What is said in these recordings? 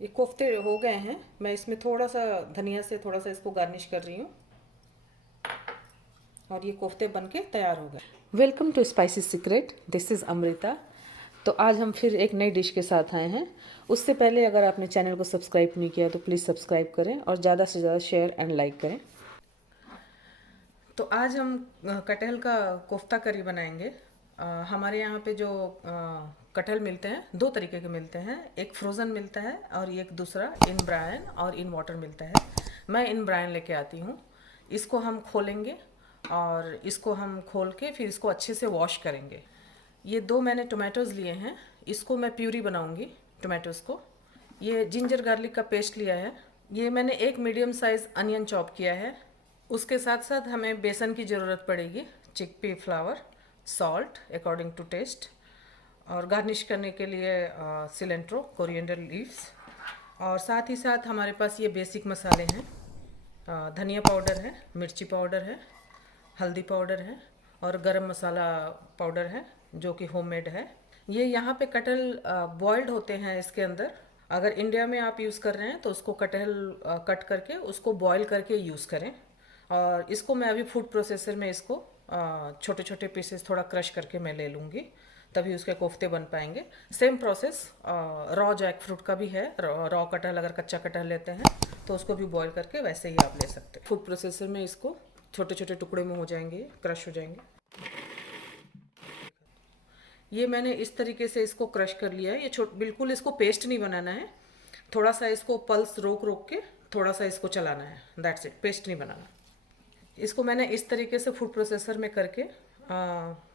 ये कोफ्ते हो गए हैं। मैं इसमें थोड़ा सा धनिया से थोड़ा सा इसको गार्निश कर रही हूँ और ये कोफ्ते बन के तैयार हो गए। Welcome to spicy secret, this is Amrita. तो आज हम फिर एक नई डिश के साथ आए हैं। उससे पहले अगर आपने चैनल को सब्सक्राइब नहीं किया तो प्लीज़ सब्सक्राइब करें और ज़्यादा से ज़्यादा शेयर एंड लाइक करें। तो आज हम कटहल का कोफ्ता करी बनाएंगे। हमारे यहाँ पे जो कटहल मिलते हैं, दो तरीके के मिलते हैं। एक फ्रोज़न मिलता है और एक दूसरा इन ब्रायन और इन वाटर मिलता है। मैं इन ब्रायन लेके आती हूँ। इसको हम खोलेंगे और इसको हम खोल के फिर इसको अच्छे से वॉश करेंगे। ये दो मैंने टोमेटोज़ लिए हैं, इसको मैं प्यूरी बनाऊँगी टोमेटोज़ को। ये जिंजर गार्लिक का पेस्ट लिया है। ये मैंने एक मीडियम साइज़ अनियन चॉप किया है। उसके साथ साथ हमें बेसन की ज़रूरत पड़ेगी, chickpea flour, salt according to taste, और गार्निश करने के लिए सिलेंट्रो, कोरिएंडर लीव्स, और साथ ही साथ हमारे पास ये बेसिक मसाले हैं। धनिया पाउडर है, मिर्ची पाउडर है, हल्दी पाउडर है और गरम मसाला पाउडर है जो कि होममेड है। ये यहाँ पे कटहल बॉइल्ड होते हैं इसके अंदर। अगर इंडिया में आप यूज़ कर रहे हैं तो उसको कटहल कट करके उसको बॉईल करके यूज़ करें। और इसको मैं अभी फूड प्रोसेसर में इसको छोटे छोटे पीसेस थोड़ा क्रश करके मैं ले लूँगी, तभी उसके कोफ्ते बन पाएंगे। Same process raw jackfruit का भी है। रॉ कटहल, अगर कच्चा कटहल लेते हैं तो उसको भी बॉईल करके वैसे ही आप ले सकते हैं। फूड प्रोसेसर में इसको छोटे छोटे टुकड़े में हो जाएंगे, क्रश हो जाएंगे। ये मैंने इस तरीके से इसको क्रश कर लिया है। ये बिल्कुल इसको पेस्ट नहीं बनाना है, थोड़ा सा इसको पल्स रोक रोक के थोड़ा सा इसको चलाना है, दैट्स इट, पेस्ट नहीं बनाना। इसको मैंने इस तरीके से फूड प्रोसेसर में करके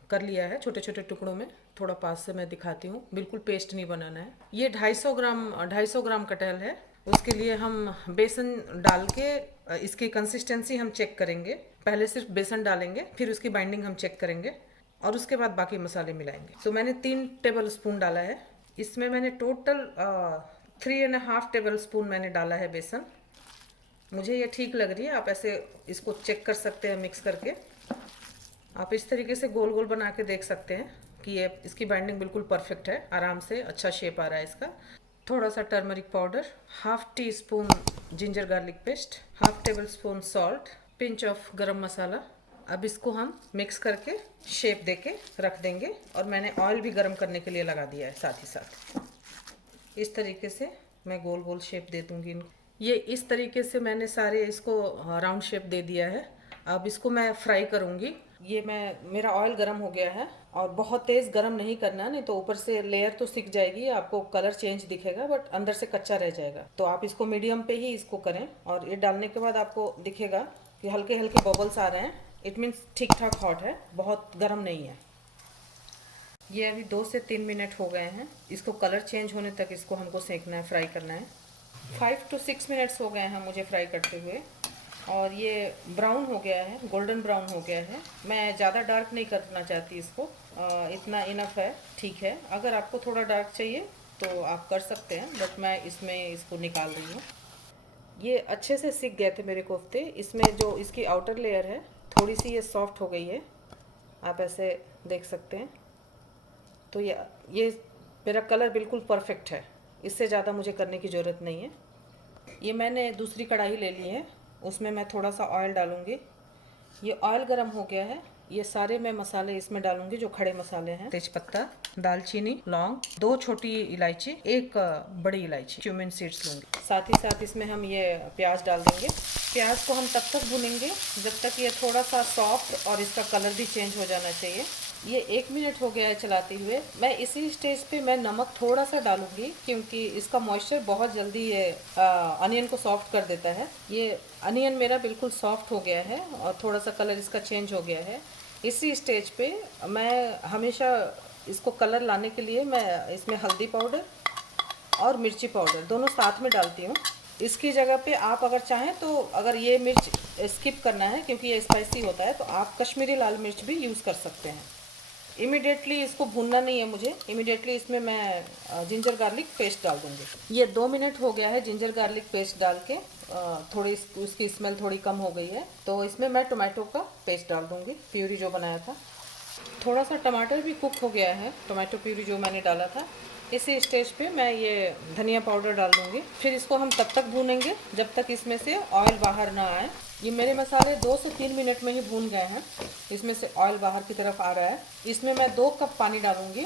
कर लिया है छोटे छोटे टुकड़ों में। थोड़ा पास से मैं दिखाती हूँ, बिल्कुल पेस्ट नहीं बनाना है। ये 250 ग्राम कटहल है। उसके लिए हम बेसन डाल के इसकी कंसिस्टेंसी हम चेक करेंगे। पहले सिर्फ बेसन डालेंगे, फिर उसकी बाइंडिंग हम चेक करेंगे और उसके बाद बाकी मसाले मिलाएंगे। तो मैंने 3 टेबल स्पून डाला है। इसमें मैंने टोटल 3.5 टेबल स्पून मैंने डाला है बेसन। मुझे ये ठीक लग रही है। आप ऐसे इसको चेक कर सकते हैं मिक्स करके। आप इस तरीके से गोल गोल बना के देख सकते हैं कि ये इसकी बाइंडिंग बिल्कुल परफेक्ट है, आराम से अच्छा शेप आ रहा है इसका। थोड़ा सा turmeric powder, half tea spoon ginger garlic paste, half table spoon salt, pinch of गरम मसाला। अब इसको हम मिक्स करके शेप देके रख देंगे। और मैंने ऑयल भी गर्म करने के लिए लगा दिया है साथ ही साथ। इस तरीके से मैं गोल गोल शेप दे दूंगी इनको। ये इस तरीके से मैंने सारे इसको राउंड शेप दे दिया है। अब इसको मैं फ्राई करूंगी। ये मेरा ऑयल गर्म हो गया है और बहुत तेज़ गर्म नहीं करना, नहीं तो ऊपर से लेयर तो सिक जाएगी, आपको कलर चेंज दिखेगा बट अंदर से कच्चा रह जाएगा। तो आप इसको मीडियम पे ही इसको करें। और ये डालने के बाद आपको दिखेगा कि हल्के हल्के बबल्स आ रहे हैं, इट मीन्स ठीक ठाक हॉट है, बहुत गर्म नहीं है। ये अभी 2 से 3 मिनट हो गए हैं। इसको कलर चेंज होने तक इसको हमको सेकना है, फ्राई करना है। 5 to 6 मिनट्स हो गए हैं मुझे फ्राई करते हुए और ये ब्राउन हो गया है, गोल्डन ब्राउन हो गया है। मैं ज़्यादा डार्क नहीं करना चाहती इसको, इतना इनफ है, ठीक है। अगर आपको थोड़ा डार्क चाहिए तो आप कर सकते हैं, बट मैं इसमें इसको निकाल रही हूँ। ये अच्छे से सिक गए थे मेरे कोफ्ते। इसमें जो इसकी आउटर लेयर है थोड़ी सी ये सॉफ्ट हो गई है, आप ऐसे देख सकते हैं। तो ये मेरा कलर बिल्कुल परफेक्ट है, इससे ज़्यादा मुझे करने की ज़रूरत नहीं है। ये मैंने दूसरी कढ़ाई ले ली है, उसमें मैं थोड़ा सा ऑयल डालूँगी। ये ऑयल गर्म हो गया है। ये सारे मैं मसाले इसमें डालूंगी जो खड़े मसाले हैं। तेजपत्ता, दालचीनी, लौंग, 2 छोटी इलायची, 1 बड़ी इलायची, क्यूमिन सीड्स लूँगी। साथ ही साथ इसमें हम ये प्याज डाल देंगे। प्याज को हम तब तक भुनेंगे जब तक ये थोड़ा सा सॉफ्ट और इसका कलर भी चेंज हो जाना चाहिए। ये 1 मिनट हो गया है चलाते हुए। मैं इसी स्टेज पे मैं नमक थोड़ा सा डालूंगी क्योंकि इसका मॉइस्चर बहुत जल्दी ये अनियन को सॉफ्ट कर देता है। ये अनियन मेरा बिल्कुल सॉफ्ट हो गया है और थोड़ा सा कलर इसका चेंज हो गया है। इसी स्टेज पे मैं हमेशा इसको कलर लाने के लिए मैं इसमें हल्दी पाउडर और मिर्ची पाउडर दोनों साथ में डालती हूँ। इसकी जगह पे आप अगर चाहें तो, अगर ये मिर्च स्किप करना है क्योंकि ये स्पाइसी होता है, तो आप कश्मीरी लाल मिर्च भी यूज़ कर सकते हैं। इमीडिएटली इसको भूनना नहीं है मुझे, इमीडिएटली इसमें मैं जिंजर गार्लिक पेस्ट डाल दूँगी। ये 2 मिनट हो गया है जिंजर गार्लिक पेस्ट डाल के, थोड़ी उसकी स्मेल थोड़ी कम हो गई है। तो इसमें मैं टोमेटो का पेस्ट डाल दूँगी, प्यूरी जो बनाया था। थोड़ा सा टमाटर भी कुक हो गया है, टोमेटो प्यूरी जो मैंने डाला था। इसी स्टेज पे मैं ये धनिया पाउडर डाल दूंगी। फिर इसको हम तब तक भूनेंगे जब तक इसमें से ऑयल बाहर ना आए। ये मेरे मसाले 2 से 3 मिनट में ही भून गए हैं। इसमें से ऑयल बाहर की तरफ आ रहा है। इसमें मैं 2 कप पानी डालूंगी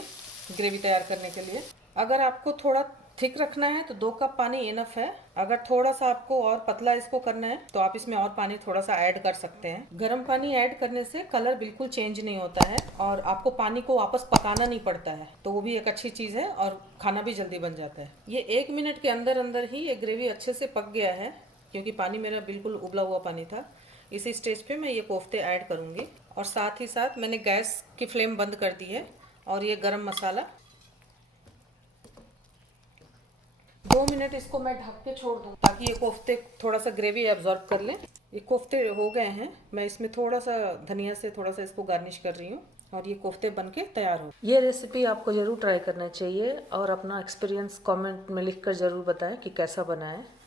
ग्रेवी तैयार करने के लिए। अगर आपको थोड़ा थिक रखना है तो 2 कप पानी इनफ है। अगर थोड़ा सा आपको और पतला इसको करना है तो आप इसमें और पानी थोड़ा सा ऐड कर सकते हैं। गर्म पानी ऐड करने से कलर बिल्कुल चेंज नहीं होता है और आपको पानी को वापस पकाना नहीं पड़ता है, तो वो भी एक अच्छी चीज़ है और खाना भी जल्दी बन जाता है। ये 1 मिनट के अंदर अंदर ही ये ग्रेवी अच्छे से पक गया है, क्योंकि पानी मेरा बिल्कुल उबला हुआ पानी था। इसी स्टेज पे मैं ये कोफ्ते ऐड करूँगी और साथ ही साथ मैंने गैस की फ्लेम बंद कर दी है। और ये गरम मसाला 2 मिनट इसको मैं ढक के छोड़ दूँ ताकि ये कोफ्ते थोड़ा सा ग्रेवी एब्जॉर्ब कर लें। ये कोफ्ते हो गए हैं। मैं इसमें थोड़ा सा धनिया से थोड़ा सा इसको गार्निश कर रही हूँ और ये कोफ्ते बन के तैयार हो। ये रेसिपी आपको ज़रूर ट्राई करना चाहिए और अपना एक्सपीरियंस कमेंट में लिख कर ज़रूर बताएं कि कैसा बना है।